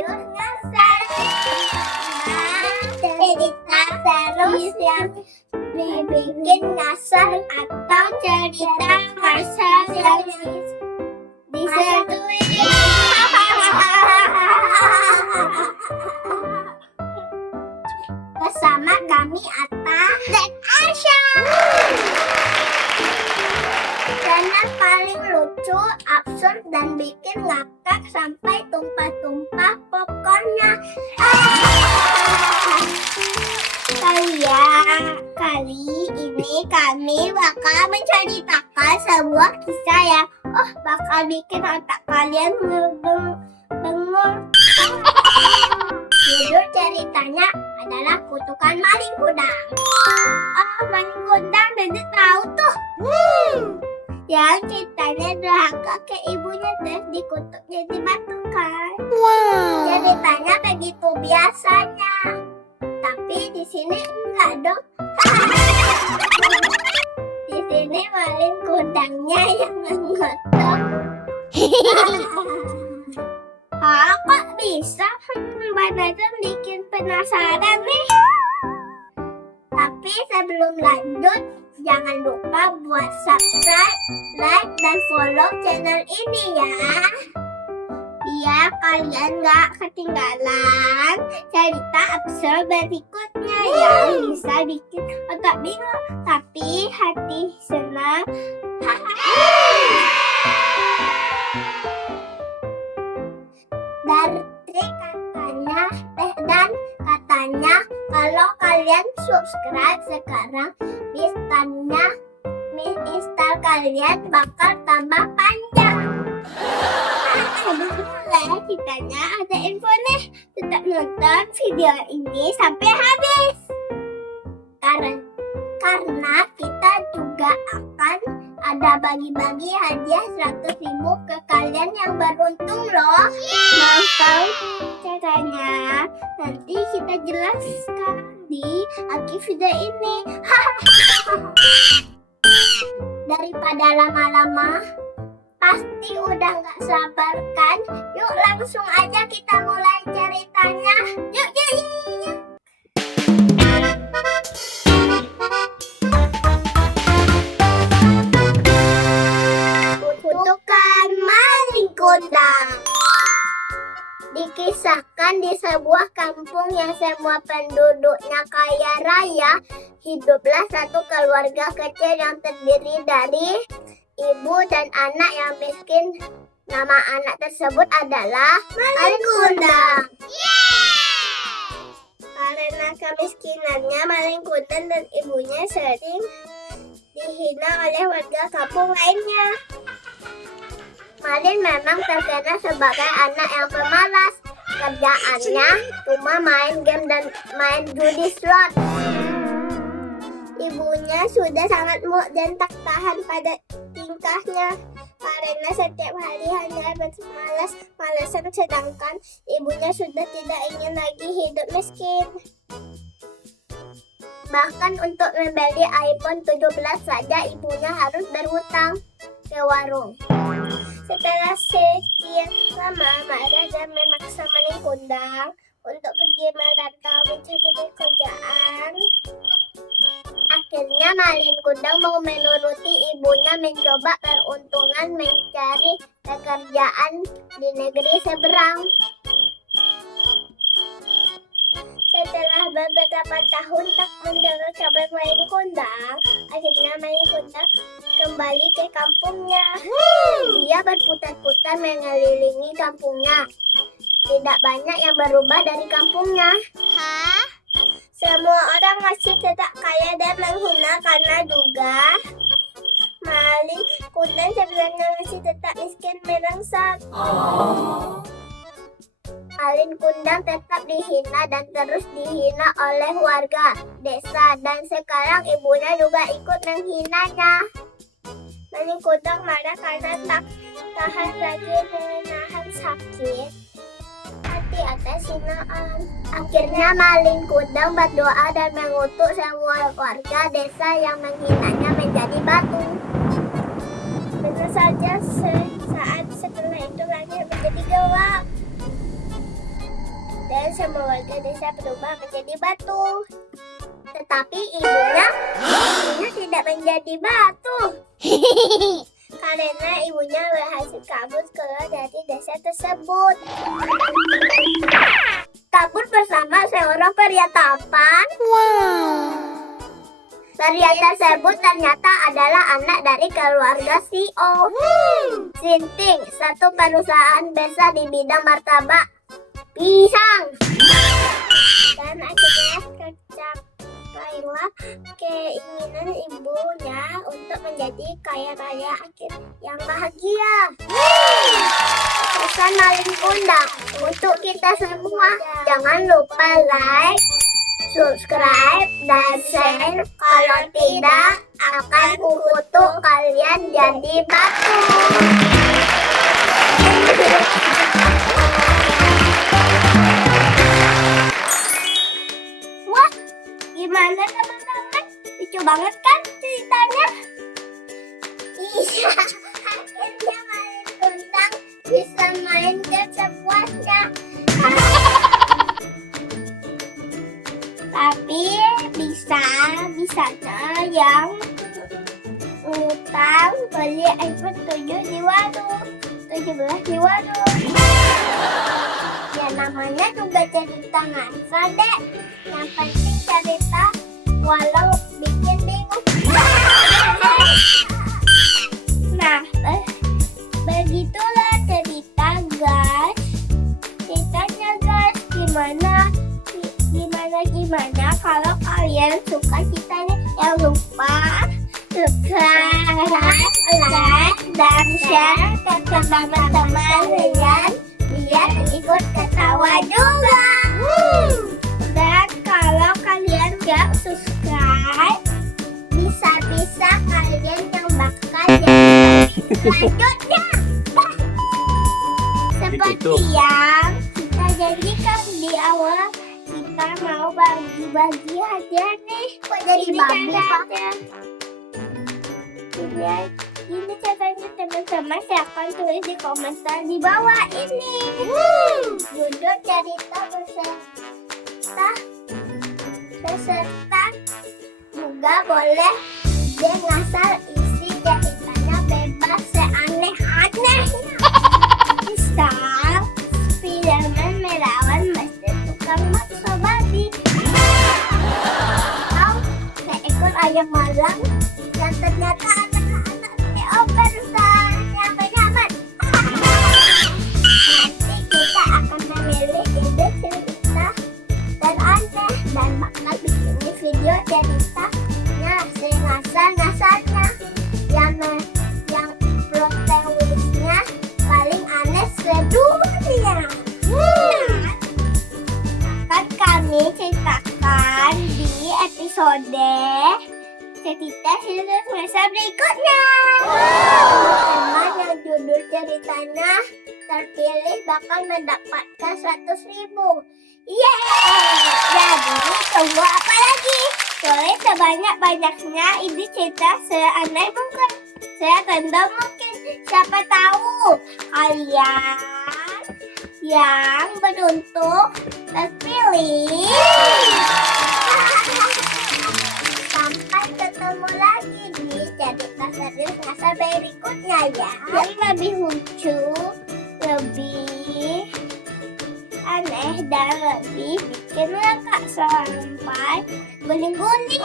Yuk ngasar cerita terus yang dibikin ngasar atau cerita ngasar yang disetujui. Bersama kami Atta dan Asya. Channel paling lucu, absurd, dan bikin ngakak sampai tumpah-tumpah popcornnya. Kali ini kami bakal menceritakan sebuah kisah yang bakal bikin otak kalian bengur. Judul ceritanya adalah Kutukan Maling Kundang. Maling Kundang Dede tahu tuh. Yang ceritanya durhaka ke ibunya terus dikutuk jadi batu kan. Ceritanya begitu biasanya. Tapi di sini enggak dong. Di sini maling kundangnya yang mengotok. Kok bisa? Mbak Najam bikin penasaran nih. Tapi sebelum lanjut, jangan lupa buat subscribe, like, dan follow channel ini ya. Biar kalian gak ketinggalan cerita absurd berikutnya yang bisa bikin otak bingung tapi hati senang. Dari katanya kalau kalian subscribe sekarang, install kalian bakal tambah panjang. Boleh kitanya ada info nih. Tetap nonton video ini sampai habis. Karena kita juga akan ada bagi-bagi hadiah 100.000 ke kalian yang beruntung loh. Mau tahu caranya? Nanti kita jelaskan di akhir video ini. Daripada lama-lama, pasti udah gak sabar kan? Yuk langsung aja kita mulai ceritanya. Yuk. Kutukan Maling Kundang. Dikisahkan di sebuah kampung yang semua penduduknya kaya raya, hiduplah satu keluarga kecil yang terdiri dari ibu dan anak yang miskin. Nama anak tersebut adalah Maling Kundang. Karena kemiskinannya, Maling Kundang dan ibunya sering dihina oleh warga kampung lainnya. Maling memang terkenal sebagai anak yang pemalas. Kerjaannya cuma main game dan main judi slot. Ibunya sudah sangat muak dan tak tahan pada tingkahnya. Karena setiap hari hanya bermalas-malasan, sedangkan ibunya sudah tidak ingin lagi hidup miskin. Bahkan untuk membeli iPhone 17 saja ibunya harus berhutang ke warung. Setelah sekian lama, marah dan memaksa Maling Kundang untuk pergi merantau mencari pekerjaan. Akhirnya Maling Kundang mau menuruti ibunya mencoba peruntungan mencari pekerjaan di negeri seberang. Setelah beberapa tahun tak mendengar kabar Maling Kundang, akhirnya Maling Kundang kembali ke kampungnya. Dia berputar-putar mengelilingi kampungnya. Tidak banyak yang berubah dari kampungnya. Semua orang masih tetap kaya dan menghina karena juga Maling Kundang sebenarnya masih tetap miskin merangsang. Maling Kundang tetap dihina dan terus dihina oleh warga desa, dan sekarang ibunya juga ikut menghinanya. Maling Kundang marah karena tak tahan lagi menahan sakit hati atas hinaan. Akhirnya Maling Kundang berdoa dan mengutuk semua warga desa yang menghinanya menjadi batu. Benar saja, saat setelah itu langit menjadi gelap. dan semua warga desa berubah menjadi batu. Tetapi ibunya tidak menjadi batu. Karena ibunya berhasil kabur keluar dari desa tersebut. Kabur bersama seorang pria tampan. Pria tersebut ternyata adalah anak dari keluarga CEO. Sinting, satu perusahaan besar di bidang martabak pisang. Dan akhirnya tercapailah keinginan ibunya untuk menjadi kaya raya akhir yang bahagia. Pesan paling kundang untuk kita semua, jangan lupa like, subscribe, dan share. Kalau tidak, akan kukutuk kalian jadi batu. Wah, gimana teman-teman? Lucu banget kan ceritanya? Iya, akhirnya main tentang bisa main ke sepuasnya. Tapi bisanya yang utang beli iPhone 7 di warung, 17 di warung. Ya namanya juga cerita ngasal deh. Yang penting cerita walau bikin bingung. Nah, begitulah cerita guys. Ceritanya guys, gimana kalau kalian suka ceritanya, jangan lupa subscribe, like, dan share ke teman-teman kalian biar ikut ketawa juga. Dan kalau kalian gak subscribe, bisa-bisa kalian yang bakal jadi selanjutnya. Seperti yang kita janjikan di awal, kita mau bagi-bagi hadiah nih. Kok jadi bagi Pak? Ini caranya teman-teman, silahkan tulis di komentar di bawah ini. Judul cerita peserta juga boleh dia ngasal, isi ceritanya bebas seaneh-aneh. Misal Spiderman melawan Master Tukang Bakso Babi, atau seekor ayam malang yang ternyata anak-anak CEO perusahaan yang penyamar. Nanti kita akan memilih ide cerita teraneh dan bakal bikin video ceritanya sengasal-ngasalnya yang plot twistnya paling aneh sedunia. Akan kami ceritakan di episode cerita semester berikutnya. Teman yang judul ceritanya terpilih bakal mendapatkan 100.000. Yeay! Jadi tunggu apa lagi? Tulis sebanyak-banyaknya ide cerita seaneh mungkin, serandom mungkin. Siapa tahu kalian yang beruntung terpilih. Sampai ketemu lagi di cerita serius ngasal berikutnya ya, yang lebih lucu, lebih aneh, dan lebih bikin ngakak sampai guling-guling.